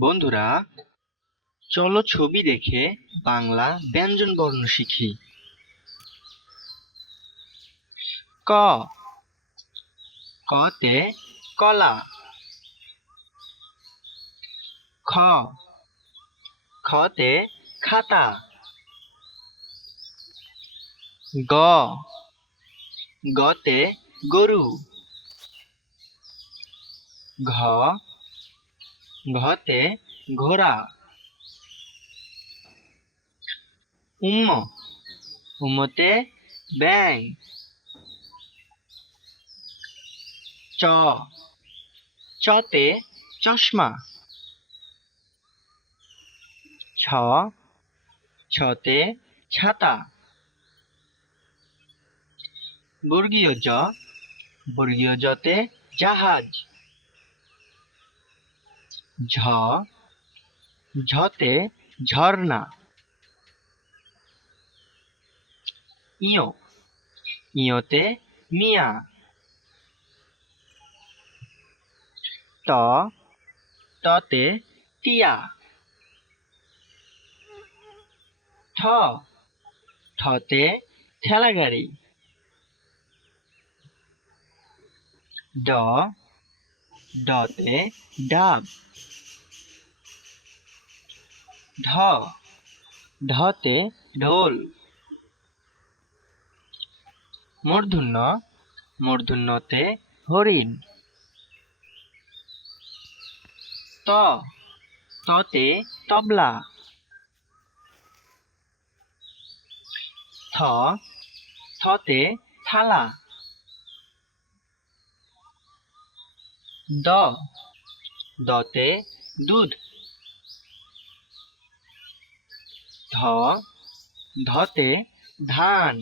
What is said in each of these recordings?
বন্ধুরা, চলো ছবি দেখে বাংলা ব্যঞ্জনবর্ণ শিখি। ক, কতে কলা। খ, খতে খাতা। গ, গতে গরু। ঘ, ঘতে ঘোড়া। উম, উমতে ব্যাঙ। চ, চতে চশমা। ছ, ছতে ছাতা। বর্গীয় জ, বর্গীয় জতে জাহাজ। ঝ, ঝতে ঝর্ণা। ইয়, ইয়তে মিয়া। ট, টতে টিয়া। ঠ, ঠতে ঠেলা গাড়ি। ড, ডতে ডাব। ঢ, ঢতে ঢোল। মূর্ধন্য, মূর্ধন্যতে হরিণ। ত, ততে তবলা। থ, থতে থালা। দ, দতে দুধ। ধ, ধতে ধান।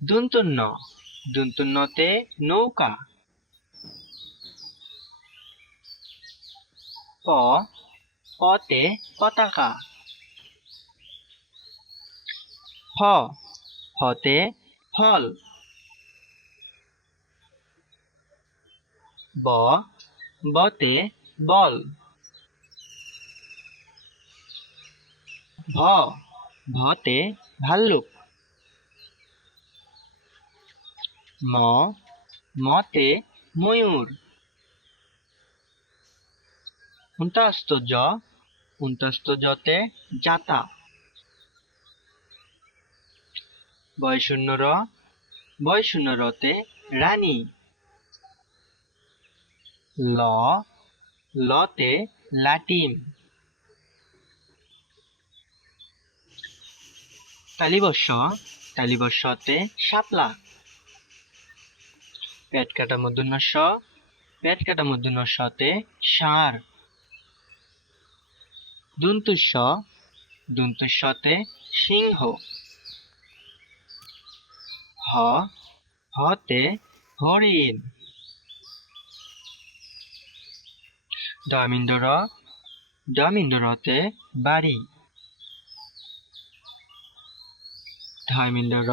দন্তন্য, দন্তন্যতে নৌকা। প, পতে পতাকা। ফ, ফতে ফল। ব, বতে বল। ভ, ভতে ভাল্লুক। ম, মতে ময়ূর। উন্তস্ত জ, উন্তস্ত জতে জাতা। বয়শূন্য র, বয়শূন্য রতে রানী। ল, লতে লাটিম। তালিবস্য, তালিবস্যতে শাপলা। পেট কাটা মূর্ধন্য ষ, পেট কাটা মূর্ধন্য শতে ষাঁড়। দন্তুস্ব, দন্তুস্বতে সিংহ। হ, হতে হরিণ। ডমিন্দ র, ডমিন্দ রতে বাড়ি। ধর্মিন্দ র,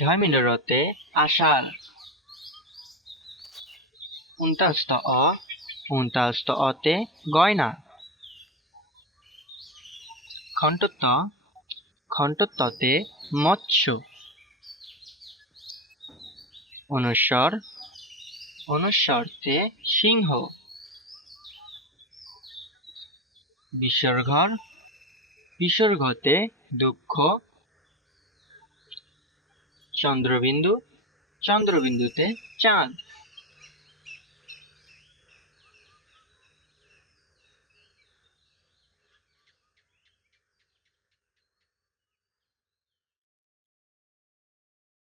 ধর্মিন্দ রতে আষাঢ়। উন্তাস্ত অ, উন্তাস্ত অতে গয়না। খণ্টত্ব, খণ্টত্বতে মৎস্য। অনুস্বর, অনুস্বরতে সিংহ। বিসর্গ, বিসর্গতে দুঃখ। চন্দ্রবিন্দু, চন্দ্রবিন্দুতে চাঁদ।